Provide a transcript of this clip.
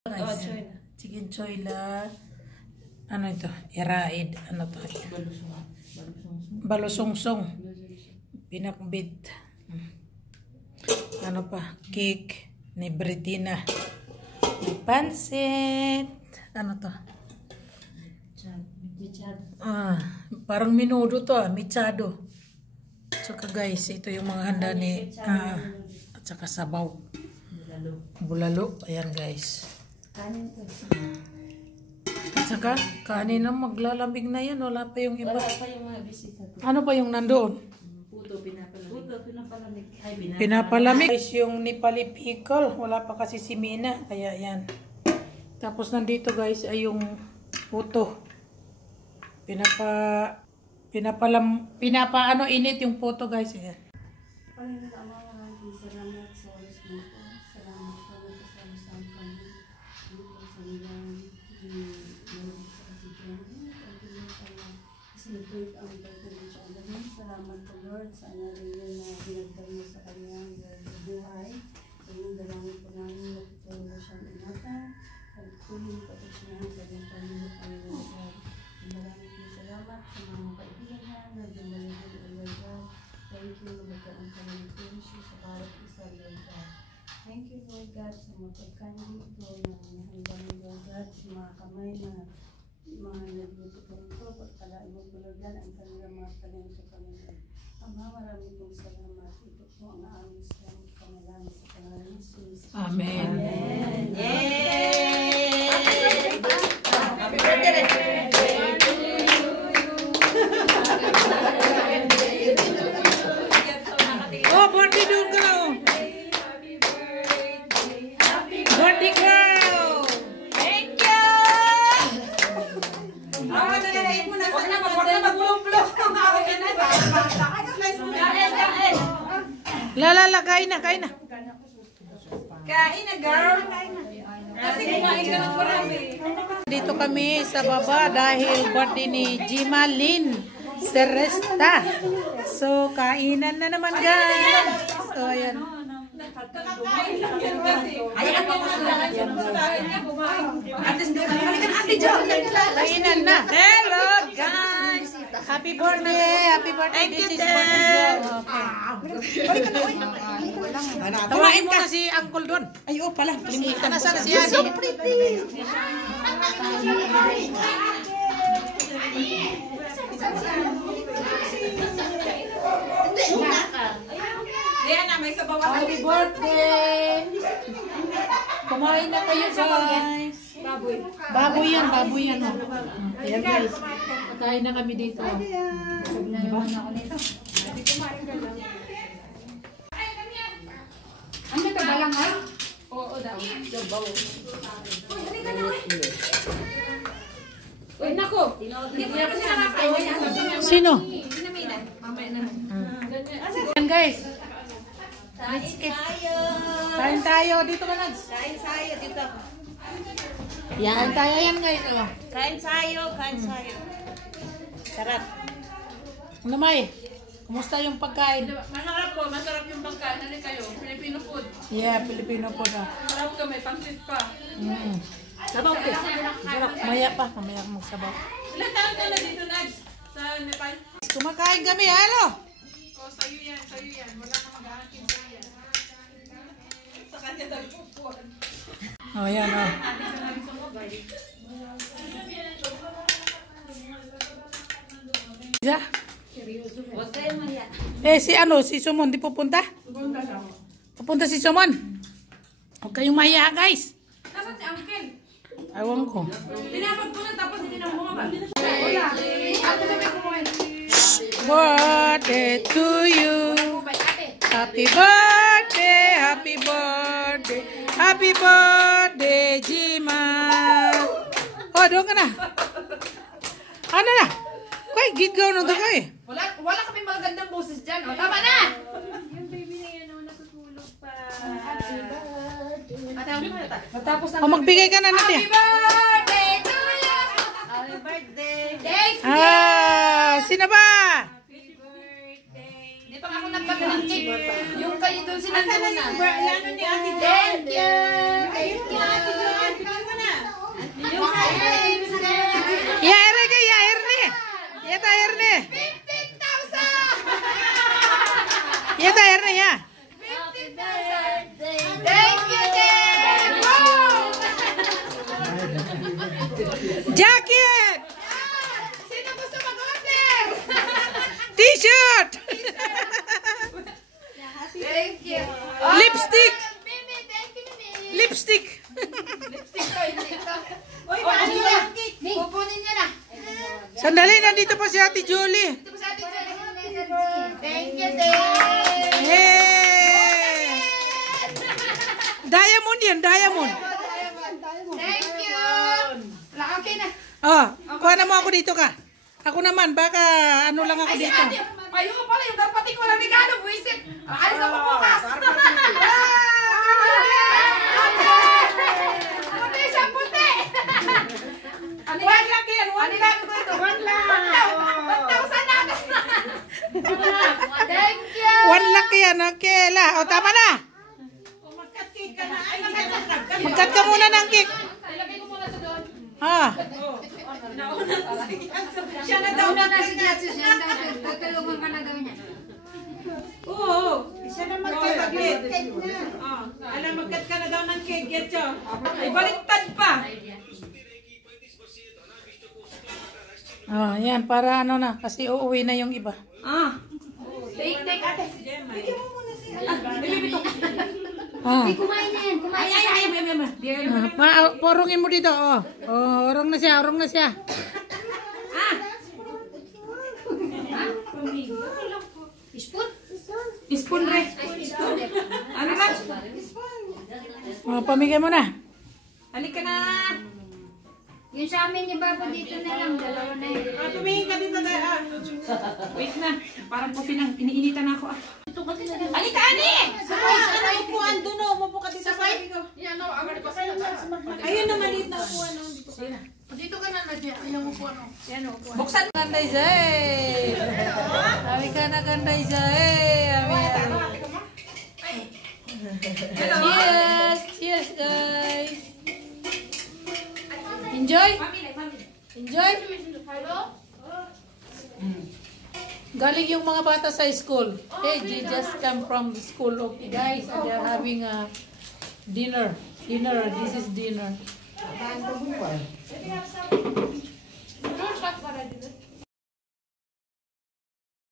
Guys, chicken choy la ano ito? Iraid. Ano to? Balusungsong. Pinakbit. Ano pa? Cake ni Bretina. May pansit. Ano to? Parang minudo to, michado. Saka guys, ito yung mga handa ni at saka sabaw. Bulalo. Ayan guys. At saka, kanin na maglalamig na yan. Wala pa yung iba. Wala pa yung mga bisita. Ano pa yung nandoon? Puto, pinapalamig. Puto, pinapalamig. Ay, pinapalamig. Guys, yung Nepali pickle. Wala pa kasi si Mina. Kaya yan. Tapos nandito guys ay yung puto. Pinapa init yung puto guys. Ayan. Salamat sa oras mo po. Salamat sa kasama-sama kami. Dito sa nilang celebrate ang birthday sa Alamin. Salamat po Lord sa anarin na binagdal mo sa kanyang buhay. Sa iyong dalangin po namin na patuloy mo siyang ingatan. Pagpunin pa po siya sa iyong pamilya ang Lord. Maraming po salamat sa mga kaibigan na dumaligid ang Lord. Thank you, magkaroon ka ng attention sa bawat isa, Lord God. Thank you, Lord God, sa mga pagkain dito na nahanda mo, Lord God, sa mga kamay na mga nagluto ko nito. Pagkalaan mo, Lord God, ang kanilang mga talento, Panginoon. Ama, marami pong salamat. Ito po ang aming salamat panalangin sa pangalan ni Jesus. Amen. Amen. Yay! Happy birthday! Oh, birthday doon ka na oh. Birthday girl! Thank you! Huwag na mag-bulong-bulong. Lalala, kain na. Kain na, girl. Kasi kumain ka ng marami. Dito kami sa baba dahil birthday ni Jima Lynn Seresta. So, kainan na naman guys. So, ayan. Kakakain lang yan kasi. Ayan mo sila. Ate Jo. Kainan na. Hello guys. Happy birthday. Happy birthday. This is birthday girl. Okay. Tawain mo na si Uncle Don. Ay, oo pala. Kalimutan ko siya. Si Adi. Happy birthday! Kumain na kayo guys. Baboy yan. Ayan guys. Kain na kami dito. Diba? Ano ka balang ha? Oo daw. Uy, nako. Hindi mo na kasi nakakain. Sino? Mamaya na. Ayan guys. Kain tayo. Kain tayo. Dito ka Nads. Kain tayo dito. Kain tayo yan guys. Oh. Kain tayo. Sarap. Ano May? Kumusta yung pagkain? Masarap po, masarap yung pagkain. Ano kayo? Filipino food. Yeah, Filipino po na. Sarap kami, pangsit pa. Sabaw ko. Sarap. Maya pa. Mamaya magsabaw. Ilan taon ka na dito, Nads? Sa Nepal? Kumakain kami. Hello! O, sa'yo yan, sa'yo yan. Wala ka mag-aakin sa'yo yan. Sa kanya nagpupuan. Oh, yan oh. Yeah. Huwag kayo maya. Si Sumon, di pupunta? Pupunta si Sumon. Huwag kayong mahiya, guys. Nasaan si Uncle? Ewan ko. Tinapag ko na tapos hindi na bumaba. Birthday to you. Happy birthday, happy birthday, happy birthday, Jima. Oh, doon ka na. Ano na? Koy, gitgaw na doon kayo. Wala kami magagandang boses dyan. O, tama na! Yung baby na yan, natutulog pa. Matapos na. O, magbigay ka na natin. birthday to you! Happy birthday. Sino ba? Happy birthday. Hindi pa ako nagpagod ng cake. Yung kayo doon sila Asan na yung ano ni Ate Jo? Thank you! Thank you! Jacket! Sino gusto mag-order? T-shirt! Thank you. Lipstick! Mimi, thank you, Mimi. Lipstick! Lipstick ko, hindi ito. Uy, Ano yan? Kukunin niya na. Sandali, nandito pa si Ate Julie. Ito po sa atin, Julie. Thank you, thank Hey! Diamond yan, diamond. Thank you. Okay na. Oh, kuha na mo ako dito ka. Ako naman, baka ano lang ako Ay, si dito. ate. Ayun pala, yung darpati ko na regalo. Buisit. Alis na papukas. Puti siya, puti. One lang yan. One lang ko ito. 1,000 natin. Thank you. One luck yan, okay la. O, tama na. magkat-cake ka na. Ay, Magkat ka muna ng cake. Ilagay ko muna ito doon. Ha? siya na daw. Tutulungan ka na daw niya. Oo. Siya na magkasabit. Alam, magkat ka na daw ng cake. Getcho. Ay, baliktad pa. Oh, yan, para ano na. Kasi uuwi na yung iba. Take, ate. Bigyan mo muna siya. Ah. Kumain na yan. Kumain na yan. Porongin mo dito, oh. Oh, orong na siya, orong na siya. Spoon? Spoon, re. Ano ba? Oh, pamigay mo na. Halika na. Yung sa amin ni Babo dito na lang. Dalawa na yun. Tumingin ka dito tayo. Wait na. Parang po iniinitan ako. Halika, Ani! Ano upuan doon, oh. Umupo ka dito sa sabi ko. Yan o, agad pa sa Ayun na, maliit na upuan, oh. Dito ka na. Dito ka na, Nadia. Ayun mo po ano. Yan o. Buksan. Ganday siya, eh. Sabi ka na ganday siya, eh. Cheers! Cheers, guys! Enjoy! Enjoy! Galing yung mga bata sa school. Hey, they just come from school. Okay, guys, and they're having a dinner. This is dinner.